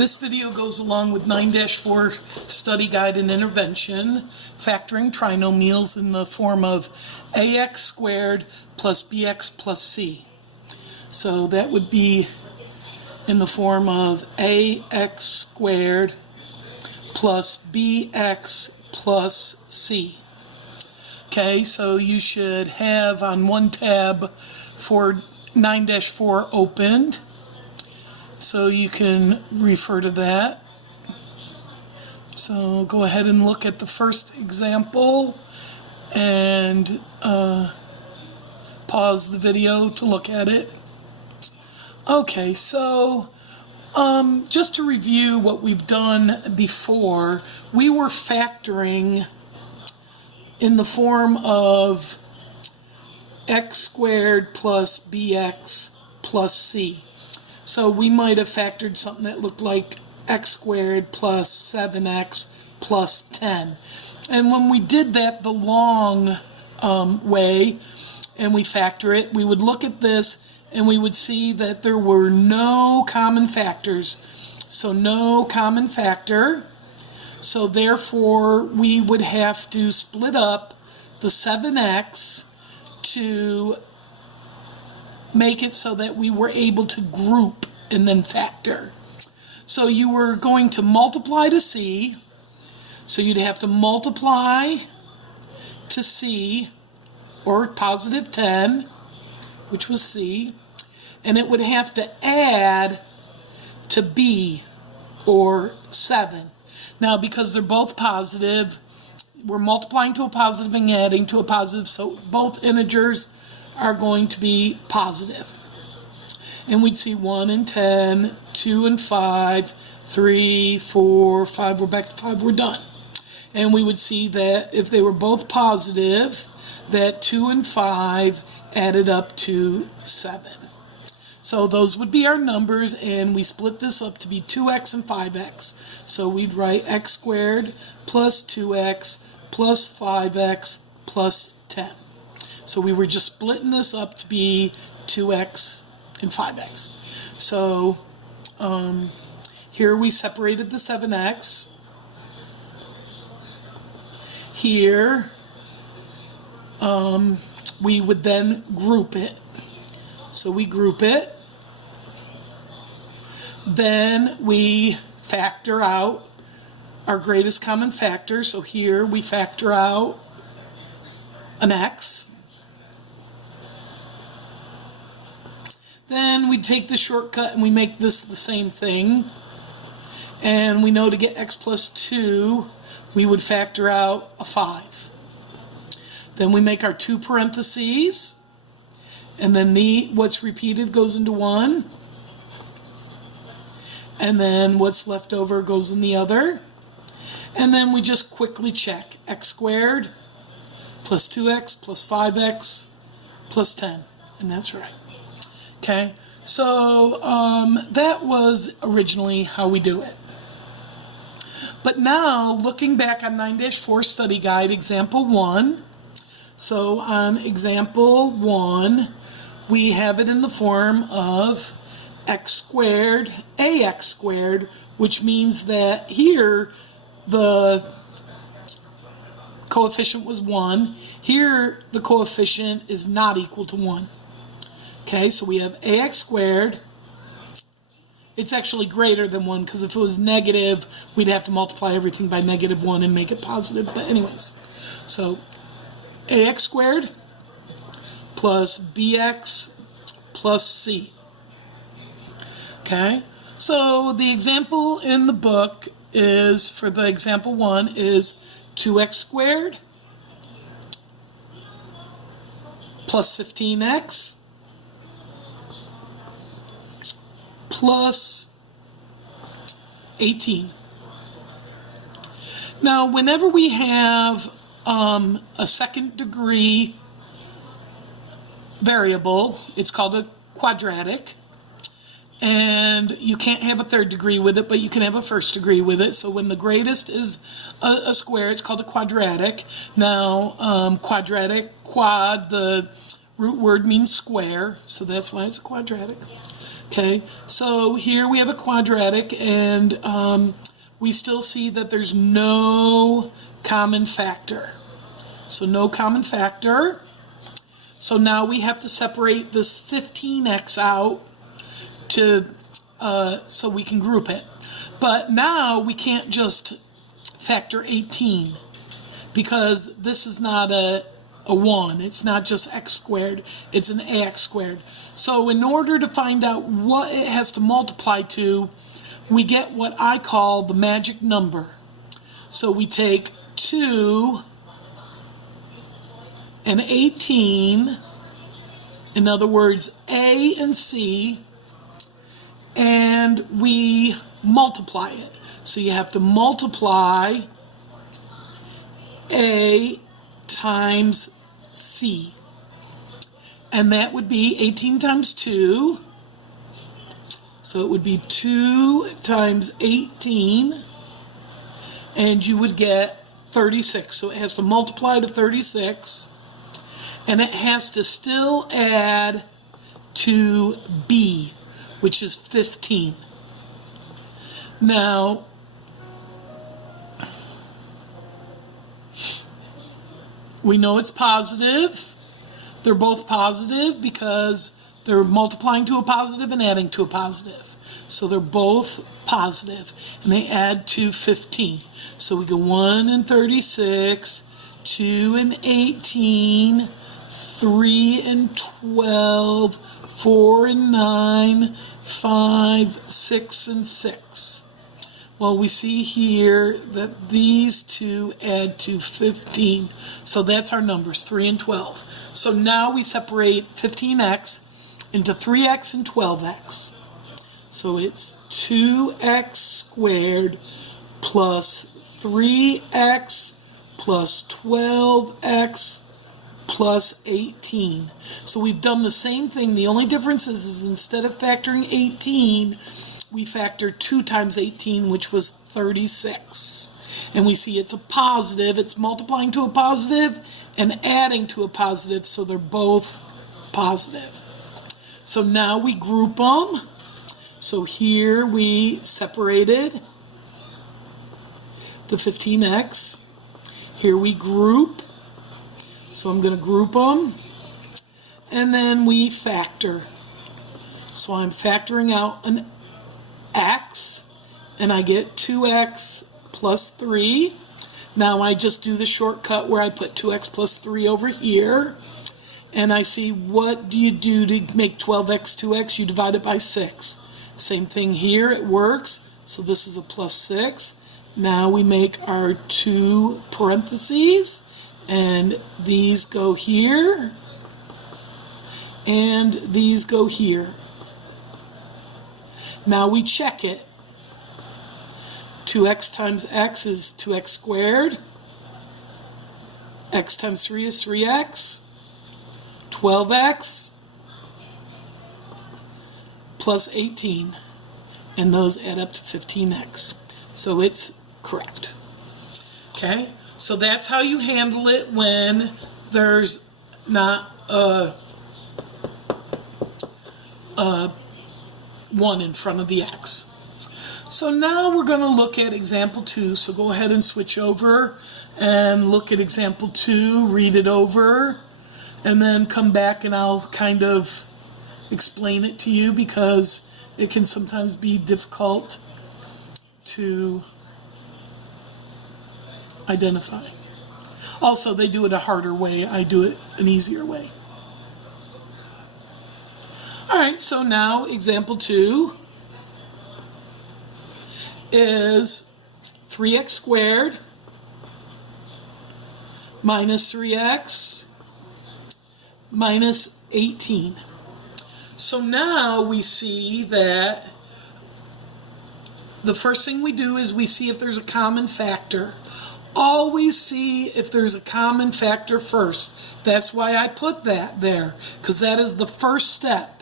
This video goes along with 9-4 Study Guide and Intervention, factoring trinomials in the form of ax squared plus bx plus c. So that would be in the form of ax squared plus bx plus c. Okay, so you should have on one tab for 9-4 opened, so you can refer to that. So go ahead and look at the first example and pause the video to look at it. Okay, so just to review what we've done before, we were factoring in the form of x squared plus bx plus c. So we might have factored something that looked like x squared plus 7x plus 10. And when we did that the long way and we factor it, we would look at this and we would see that there were no common factors. So no common factor. So therefore we would have to split up the 7x to make it so that we were able to group and then factor. So you were going to multiply to c, so you'd have to multiply to c, or positive 10, which was c, and it would have to add to b, or 7. Now, because they're both positive, we're multiplying to a positive and adding to a positive, so both integers are going to be positive. And we'd see 1 and 10, 2 and 5, 3, 4, 5, we're back to 5, we're done. And we would see that if they were both positive, that 2 and 5 added up to 7. So those would be our numbers, and we split this up to be 2x and 5x. So we'd write x squared plus 2x plus 5x plus 10. So we were just splitting this up to be 2x and 5x. So here we separated the 7x. Here we would then group it. So we group it. Then we factor out our greatest common factor. So here we factor out an x. Then we take the shortcut and we make this the same thing. And we know to get x plus 2, we would factor out a 5. Then we make our 2 parentheses. And then what's repeated goes into 1. And then what's left over goes in the other. And then we just quickly check. X squared plus 2x plus 5x plus 10. And that's right. Okay, so that was originally how we do it. But now, looking back on 9-4 Study Guide, Example 1. So on Example 1, we have it in the form of x squared, ax squared, which means that here the coefficient was 1. Here the coefficient is not equal to 1. Okay, so we have ax squared. It's actually greater than 1, because if it was negative, we'd have to multiply everything by -1 and make it positive. But anyways, so ax squared plus bx plus c. Okay, so the example in the book is, for the example 1, is 2x squared plus 15x plus 18. Now, whenever we have a second degree variable, it's called a quadratic. And you can't have a third degree with it, but you can have a first degree with it. So when the greatest is a square, it's called a quadratic. Now, quadratic, quad, the root word means square, so that's why it's a quadratic. Okay, so here we have a quadratic, and we still see that there's no common factor. So no common factor. So now we have to separate this 15x out to so we can group it. But now we can't just factor 18 because this is not a 1. It's not just x squared, it's an ax squared. So in order to find out what it has to multiply to, we get what I call the magic number. So we take 2 and 18, in other words, A and C, and we multiply it. So you have to multiply A times C. And that would be 18 times 2. So it would be 2 times 18. And you would get 36. So it has to multiply to 36. And it has to still add to B, which is 15. Now, we know it's positive. They're both positive because they're multiplying to a positive and adding to a positive. So they're both positive, and they add to 15. So we go 1 and 36, 2 and 18, 3 and 12, 4 and 9, 5, 6 and 6. Well, we see here that these two add to 15. So that's our numbers, 3 and 12. So now we separate 15x into 3x and 12x. So it's 2x squared plus 3x plus 12x plus 18. So we've done the same thing. The only difference is instead of factoring 18, we factor 2 times 18, which was 36. And we see it's a positive. It's multiplying to a positive and adding to a positive, so they're both positive. So now we group them. So here we separated the 15x. Here we group. So I'm going to group them. And then we factor. So I'm factoring out an x, and I get 2x plus 3. Now I just do the shortcut where I put 2x plus 3 over here, and I see what do you do to make 12x 2x? You divide it by 6. Same thing here, it works. So this is a plus 6. Now we make our 2 parentheses, and these go here, and these go here. Now we check it. 2x times x is 2x squared. X times 3 is 3x. 12x plus 18. And those add up to 15x. So it's correct. Okay? So that's how you handle it when there's not a 1 in front of the x. So now we're going to look at example 2. So go ahead and switch over and look at example 2, read it over, and then come back and I'll kind of explain it to you because it can sometimes be difficult to identify. Also, they do it a harder way. I do it an easier way. All right, so now example 2 is 3x squared minus 3x minus 18. So now we see that the first thing we do is we see if there's a common factor. Always see if there's a common factor first. That's why I put that there, because that is the first step.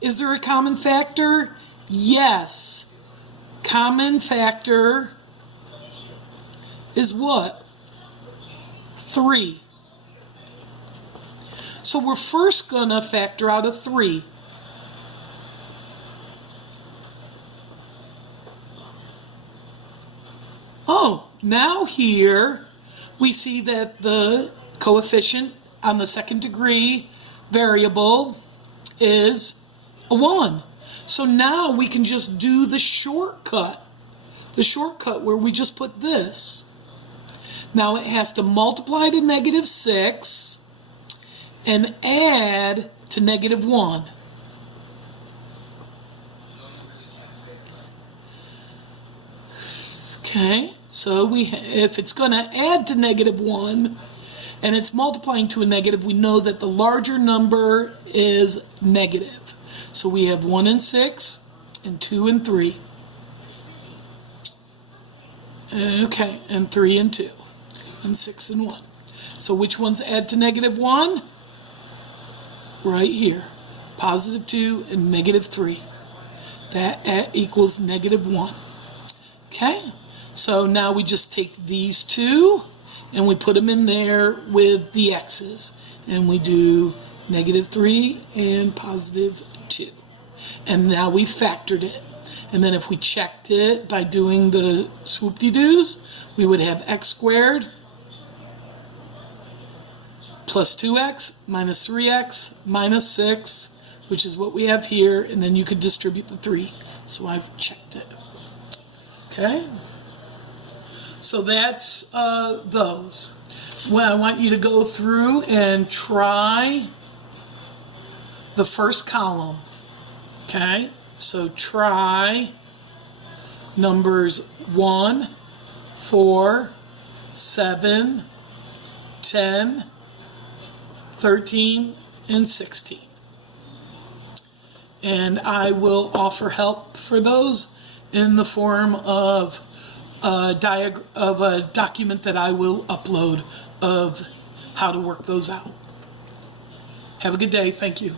Is there a common factor? Yes. Common factor is what? 3. So we're first going to factor out a 3. Oh, now here we see that the coefficient on the second degree variable is a 1. So now we can just do the shortcut where we just put this. Now it has to multiply to -6 and add to -1. Okay, so if it's going to add to -1 and it's multiplying to a negative, we know that the larger number is negative. So we have 1 and 6 and 2 and 3. Okay, and 3 and 2 and 6 and 1. So which ones add to -1? Right here, +2 and -3. That equals -1. Okay, so now we just take these two and we put them in there with the x's, and we do -3 and +2. And now we factored it. And then if we checked it by doing the swoop-de-doos, we would have x squared plus 2x minus 3x minus 6, which is what we have here, and then you could distribute the 3. So I've checked it. Okay? So that's those. Well, I want you to go through and try the first column. Okay? So try numbers 1, 4, 7, 10, 13, and 16. And I will offer help for those in the form of a document that I will upload of how to work those out. Have a good day. Thank you.